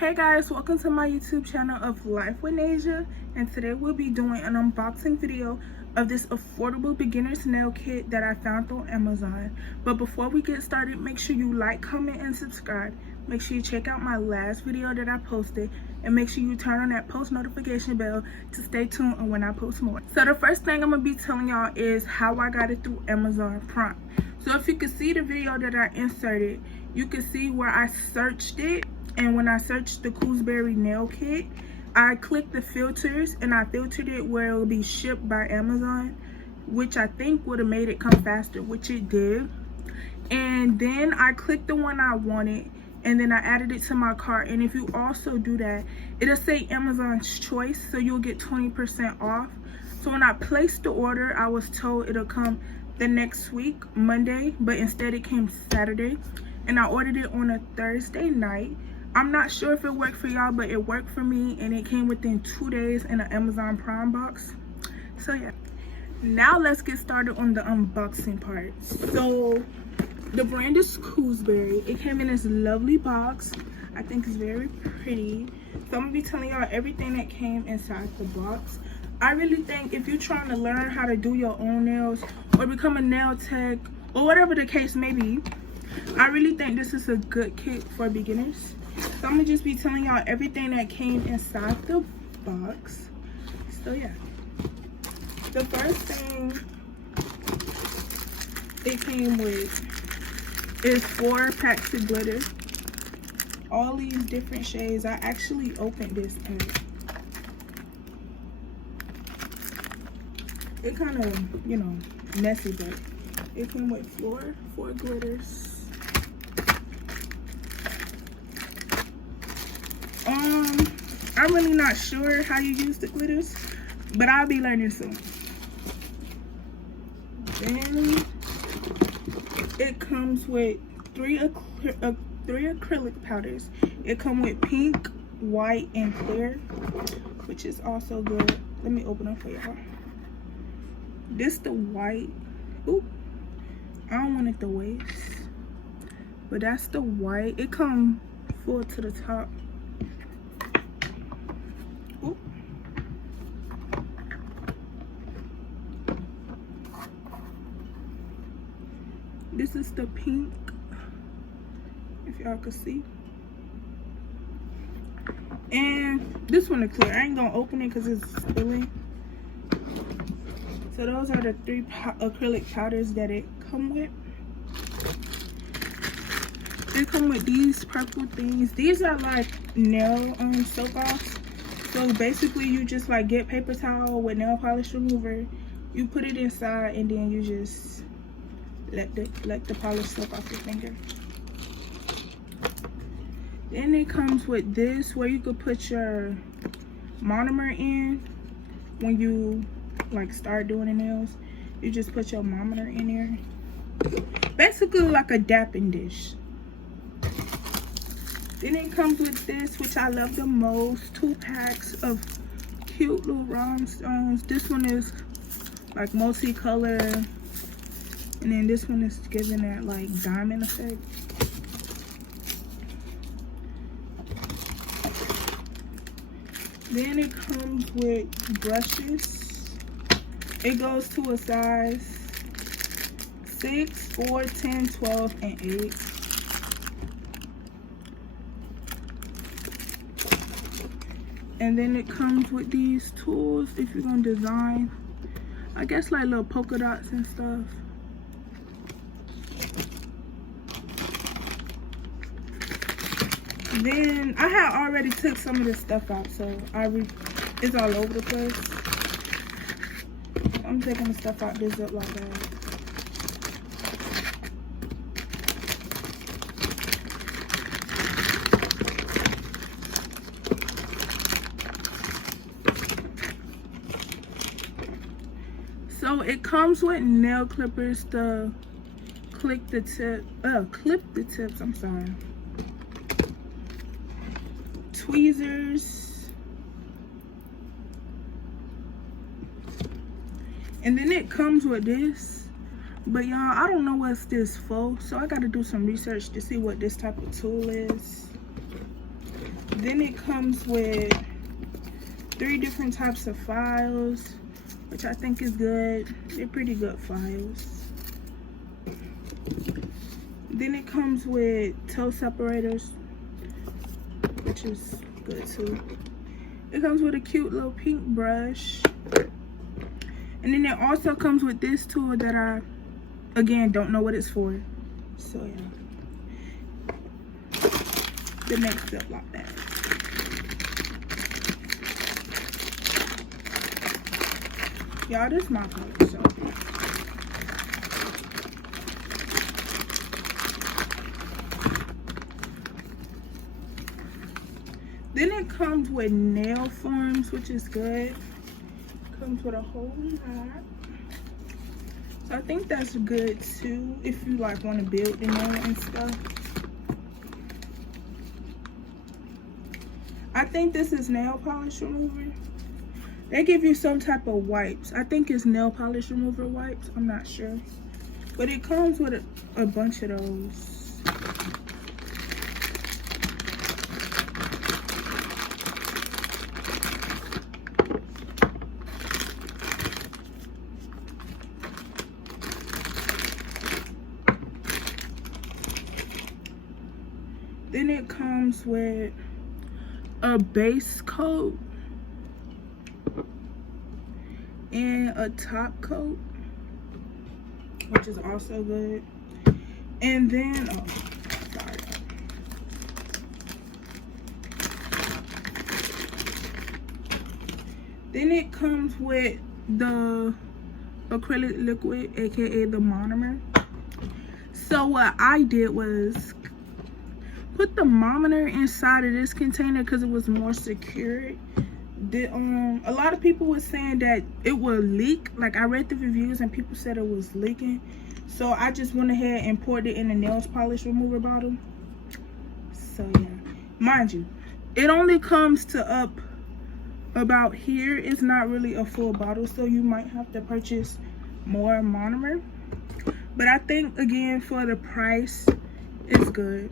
Hey guys, welcome to my YouTube channel of Life with Nasia, and today we'll be doing an unboxing video of this affordable beginner's nail kit that I found on Amazon. But before we get started, make sure you like, comment, and subscribe. Make sure you check out my last video that I posted, and make sure you turn on that post notification bell to stay tuned on when I post more. So the first thing I'm gonna be telling y'all is how I got it through Amazon Prime. So if you can see the video that I inserted, you can see where I searched it. And when I searched the Cooserry nail kit, I clicked the filters and I filtered it where it will be shipped by Amazon, which I think would have made it come faster, which it did. And then I clicked the one I wanted, and then I added it to my cart. And if you also do that, it'll say Amazon's choice, so you'll get 20% off. So when I placed the order, I was told it'll come the next week, Monday, but instead it came Saturday. And I ordered it on a Thursday night. I'm not sure if it worked for y'all, but it worked for me, and it came within 2 days in an Amazon Prime box. So yeah, now let's get started on the unboxing part. So the brand is Cooserry. It came in this lovely box. I think it's very pretty. So I'm gonna be telling y'all everything that came inside the box. I really think if you're trying to learn how to do your own nails or become a nail tech or whatever the case may be, I really think this is a good kit for beginners. So I'm gonna just be telling y'all everything that came inside the box. So yeah, the first thing it came with is 4 packs of glitter. All these different shades. I actually opened this pack. It kind of, you know, messy, but it came with 4 glitters. I'm really not sure how you use the glitters, but I'll be learning soon. Then it comes with 3 acrylic powders. It comes with pink, white, and clear, which is also good. Let me open it for y'all. This the white. Ooh, I don't want it to waste, but that's the white. It comes full to the top. Ooh. This is the pink, if y'all can see. And this one is clear. I ain't gonna open it because it's spilling. So those are the 3 acrylic powders that it come with. They come with these purple things. These are like nail soap offs. So basically you just like get paper towel with nail polish remover, you put it inside, and then you just let the polish soak off your finger. Then it comes with this where you could put your monomer in when you like start doing the nails. You just put your monomer in there. Basically like a dapping dish. Then it comes with this, which I love the most, 2 packs of cute little rhinestones. This one is like multicolor, and then this one is giving that like diamond effect. Then it comes with brushes. It goes to a size 6, 4, 10, 12, and 8. And then it comes with these tools if you're gonna design, I guess like little polka dots and stuff. Then I had already took some of this stuff out, so it's all over the place. I'm taking the stuff out this Ziploc bag. So it comes with nail clippers to clip the tips, I'm sorry. Tweezers. And then it comes with this. But y'all, I don't know what's this for, so I gotta do some research to see what this type of tool is. Then it comes with 3 different types of files, which I think is good. They're pretty good files. Then it comes with toe separators, which is good too. It comes with a cute little pink brush. And then it also comes with this tool that I, again, don't know what it's for. So yeah. The next Ziploc bag. Y'all, this is my color, so. Then it comes with nail forms, which is good. Comes with a whole lot. So I think that's good too, if you like want to build the nail and stuff. I think this is nail polish remover. They give you some type of wipes. I think it's nail polish remover wipes. I'm not sure. But it comes with a bunch of those. Then it comes with a base coat and a top coat, which is also good. And then, oh, sorry. Then it comes with the acrylic liquid, aka the monomer. So what I did was put the thermometer inside of this container because it was more secure. A lot of people were saying that it would leak. Like, I read the reviews and people said it was leaking, so I just went ahead and poured it in a nail polish remover bottle. So yeah, mind you, it only comes to up about here. It's not really a full bottle, so you might have to purchase more monomer, but I think, again, for the price, it's good.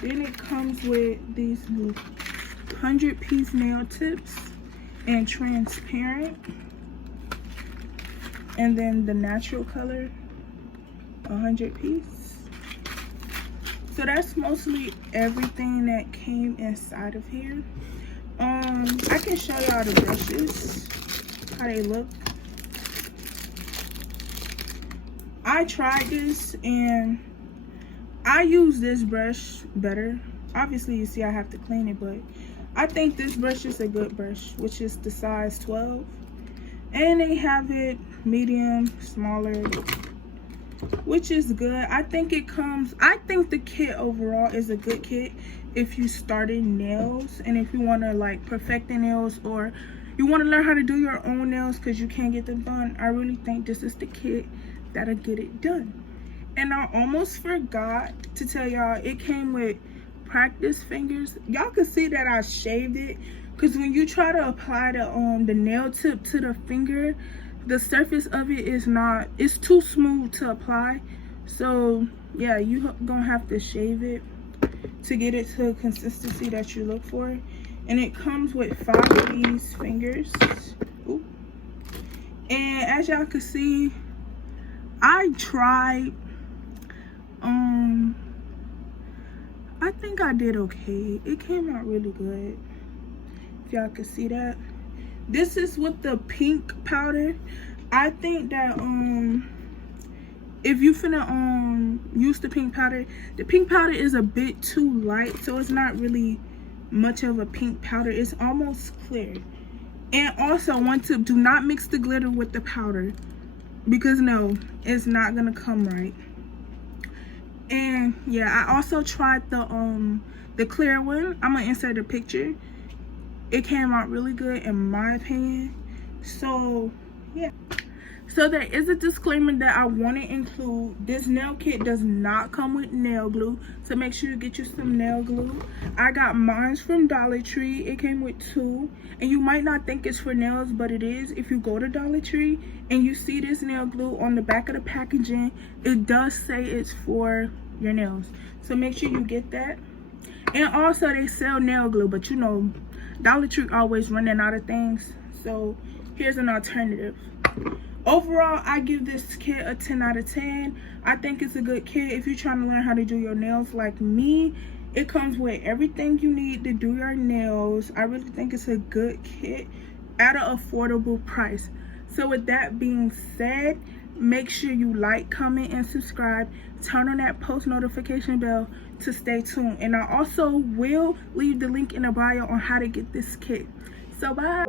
Then it comes with these 100-piece nail tips and transparent, and then the natural color 100-piece. So that's mostly everything that came inside of here. I can show y'all the brushes, how they look. I tried this and I use this brush better. Obviously, you see I have to clean it, but I think this brush is a good brush, which is the size 12. And they have it medium, smaller, which is good. I think the kit overall is a good kit if you started nails, and if you want to like perfect the nails, or you want to learn how to do your own nails because you can't get them done. I really think this is the kit that'll get it done. And I almost forgot to tell y'all, it came with practice fingers. Y'all can see that I shaved it, because when you try to apply the nail tip to the finger, the surface of it is not, it's too smooth to apply. So yeah, you gonna have to shave it to get it to the consistency that you look for. And it comes with 5 of these fingers. Ooh. And as y'all can see, I tried. I think I did okay. It came out really good, if y'all can see that. This is with the pink powder. I think that if you finna use the pink powder is a bit too light, so it's not really much of a pink powder. It's almost clear. And also, one tip, do not mix the glitter with the powder, because no, it's not gonna come right. And yeah, I also tried the clear one. I'm gonna insert a picture. It came out really good in my opinion. So yeah, so there is a disclaimer that I want to include. This nail kit does not come with nail glue, so make sure you get you some nail glue. I got mine from Dollar Tree. It came with 2, and you might not think it's for nails, but it is. If you go to Dollar Tree and you see this nail glue on the back of the packaging, it does say it's for your nails, so make sure you get that. And also they sell nail glue, but you know Dollar Tree always running out of things, so here's an alternative. Overall, I give this kit a 10 out of 10. I think it's a good kit if you're trying to learn how to do your nails like me. It comes with everything you need to do your nails. I really think it's a good kit at an affordable price. So with that being said, make sure you like, comment, and subscribe. Turn on that post notification bell to stay tuned. And I also will leave the link in the bio on how to get this kit. So bye.